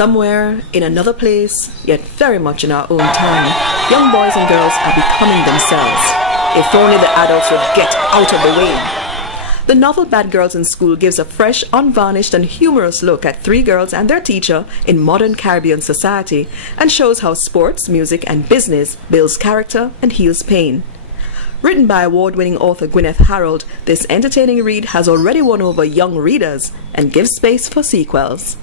Somewhere in another place, yet very much in our own time, young boys and girls are becoming themselves. If only the adults would get out of the way. The novel Bad Girls in School gives a fresh, unvarnished and humorous look at three girls and their teacher in modern Caribbean society and shows how sports, music and business builds character and heals pain. Written by award-winning author Gwyneth Harold, this entertaining read has already won over young readers and gives space for sequels.